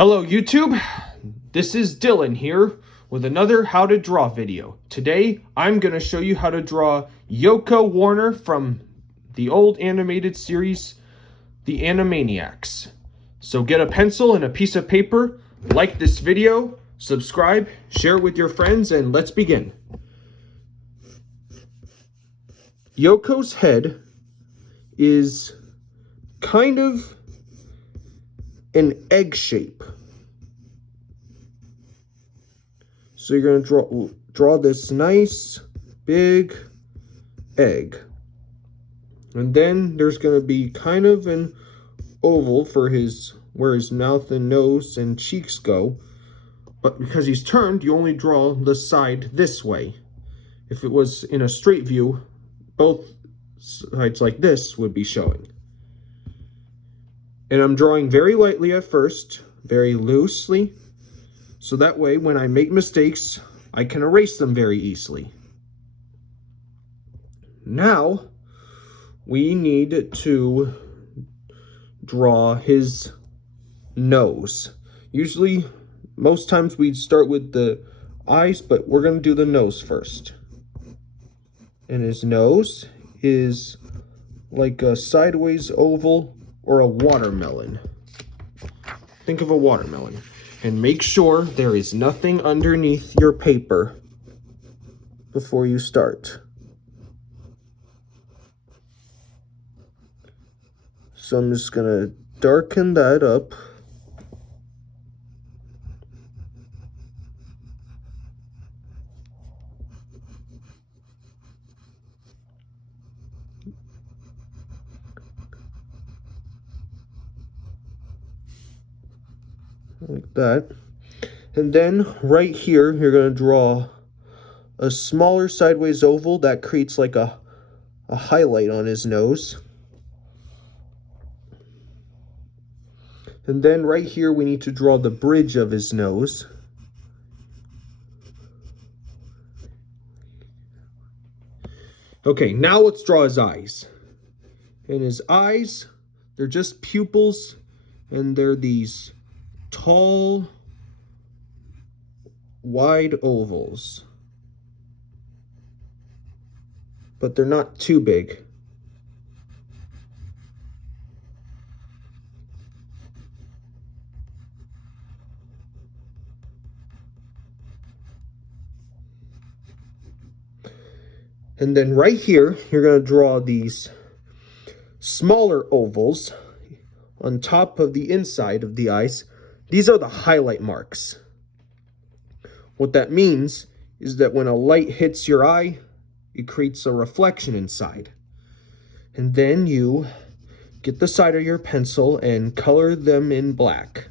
Hello YouTube, this is Dylan here with another how to draw video. Today I'm going to show you how to draw Yakko Warner from the old animated series, the Animaniacs. So get a pencil and a piece of paper, like this video, subscribe, share it with your friends, and let's begin. Yakko's head is kind of an egg shape. So you're going to draw this nice big egg. And then there's going to be kind of an oval for where his mouth and nose and cheeks go. But because he's turned, you only draw the side this way. If it was in a straight view, both sides like this would be showing. And I'm drawing very lightly at first, very loosely, so that way when I make mistakes, I can erase them very easily. Now, we need to draw his nose. Usually, most times we'd start with the eyes, but we're going to do the nose first. And his nose is like a sideways oval or a watermelon. Think of a watermelon. And make sure there is nothing underneath your paper before you start. So I'm just going to darken that up. Like that. And then right here, you're going to draw a smaller sideways oval that creates like a highlight on his nose. And then right here, we need to draw the bridge of his nose. Okay, now let's draw his eyes. And his eyes, they're just pupils, and they're these tall, wide ovals. But they're not too big. And then right here, you're going to draw these smaller ovals on top of the inside of the eyes. These are the highlight marks. What that means is that when a light hits your eye, it creates a reflection inside. And then you get the side of your pencil and color them in black.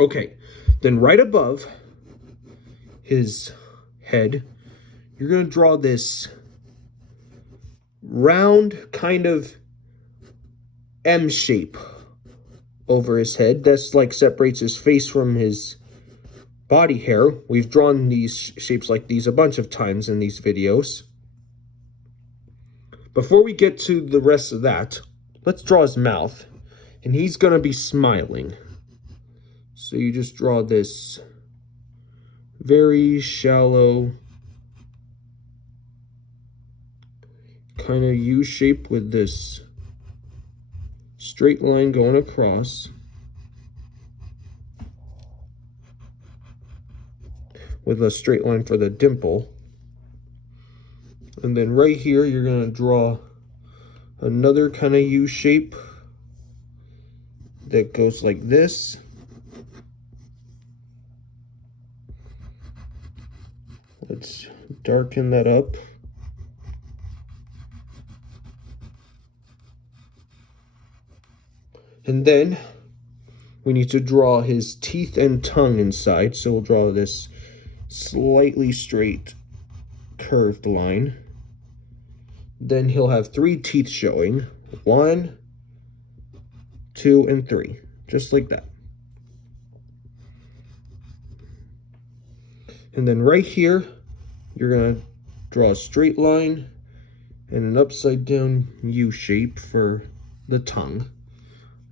Okay, then right above his head, you're going to draw this round kind of M shape over his head. That's like separates his face from his body hair. We've drawn these shapes like these a bunch of times in these videos. Before we get to the rest of that, let's draw his mouth. And he's going to be smiling. So you just draw this very shallow kind of U shape with this straight line going across, with a straight line for the dimple. And then right here, you're going to draw another kind of U shape that goes like this. Let's darken that up. And then we need to draw his teeth and tongue inside. So we'll draw this slightly straight curved line. Then he'll have 3 teeth showing. 1, 2, and 3. Just like that. And then right here, you're going to draw a straight line and an upside down U shape for the tongue.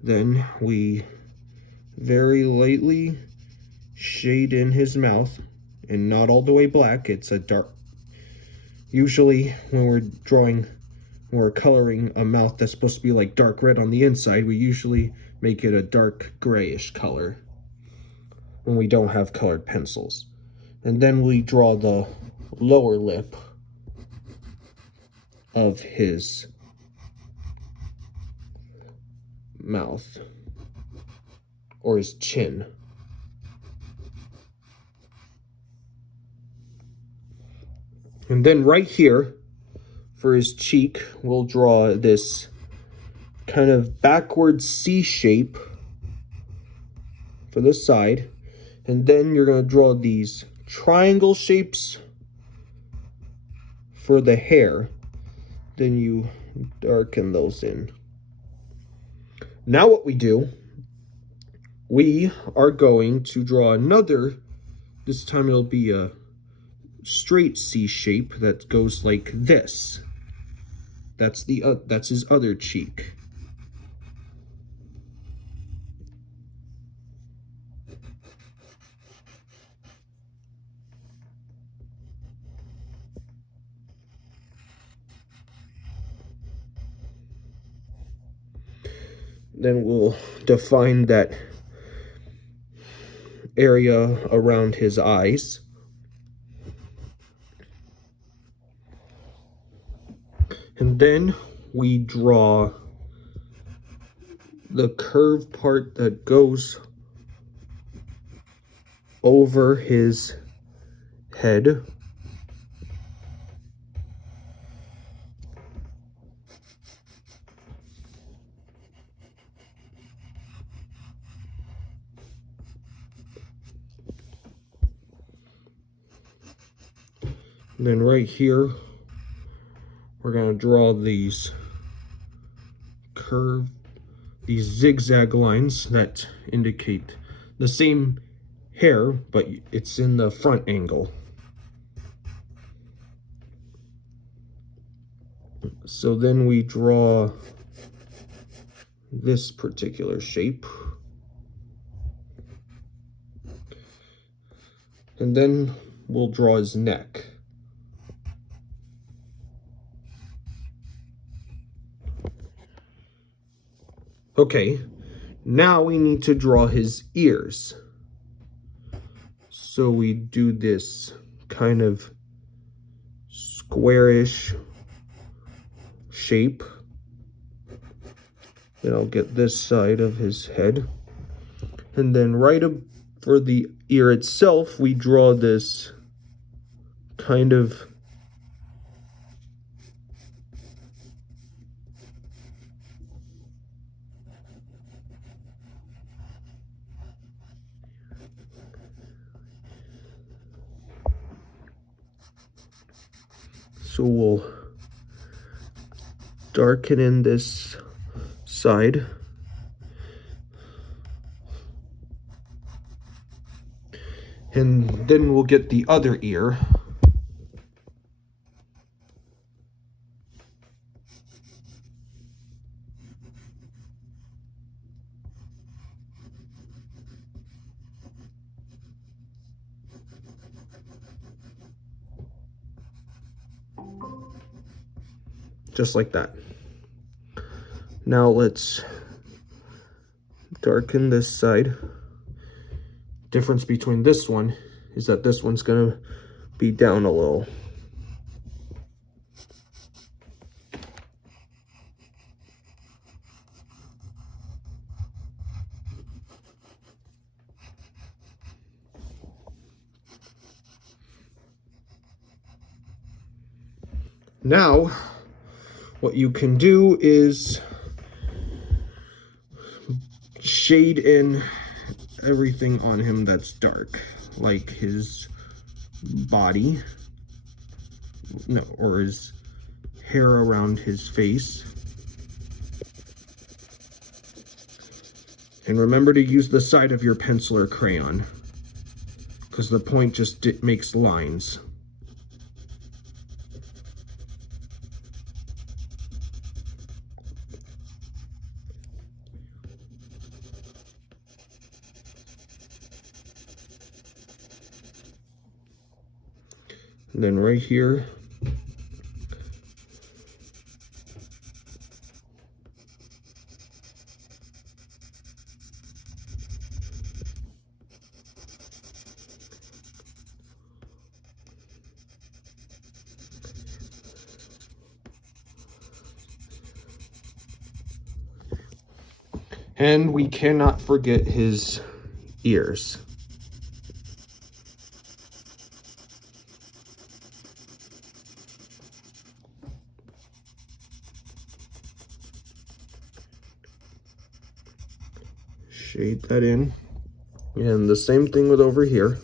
Then we very lightly shade in his mouth, and not all the way black. It's a dark. Usually when we're coloring a mouth that's supposed to be like dark red on the inside, we usually make it a dark grayish color when we don't have colored pencils. And then we draw the lower lip of his mouth, or his chin. And then right here, for his cheek, we'll draw this kind of backward C shape for the side. And then you're going to draw these triangle shapes for the hair. Then you darken those in. Now what we do, we are going to draw another, this time it'll be a straight C shape that goes like this. That's his other cheek. Then we'll define that area around his eyes. And then we draw the curved part that goes over his head. And then right here, we're going to draw these zigzag lines that indicate the same hair, but it's in the front angle. So then we draw this particular shape. And then we'll draw his neck. Okay, now we need to draw his ears. So we do this kind of squarish shape. Then I'll get this side of his head. And then right up for the ear itself, we draw this kind of so we'll darken in this side. And then we'll get the other ear. Just like that. Now let's darken this side. Difference between this one is that this one's gonna be down a little. Now, what you can do is shade in everything on him that's dark, like his body, no, or his hair around his face. And remember to use the side of your pencil or crayon, because the point just makes lines. And then right here, and we cannot forget his ears. Shade that in. And the same thing with over here.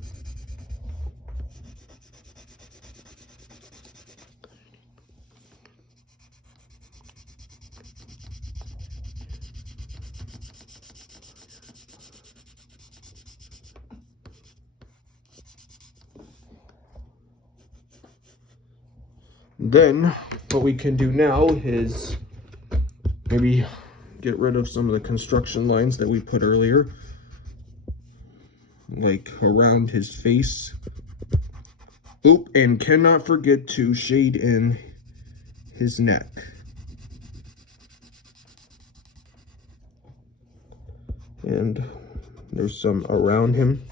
Then what we can do now is maybe get rid of some of the construction lines that we put earlier, like around his face. Oop, and cannot forget to shade in his neck. And there's some around him.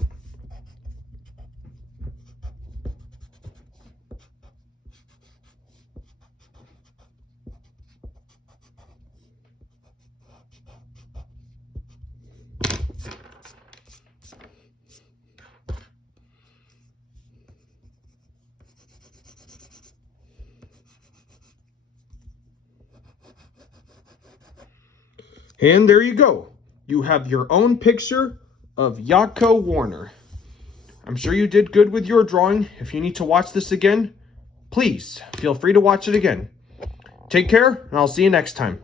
And there you go. You have your own picture of Yakko Warner. I'm sure you did good with your drawing. If you need to watch this again, please feel free to watch it again. Take care, and I'll see you next time.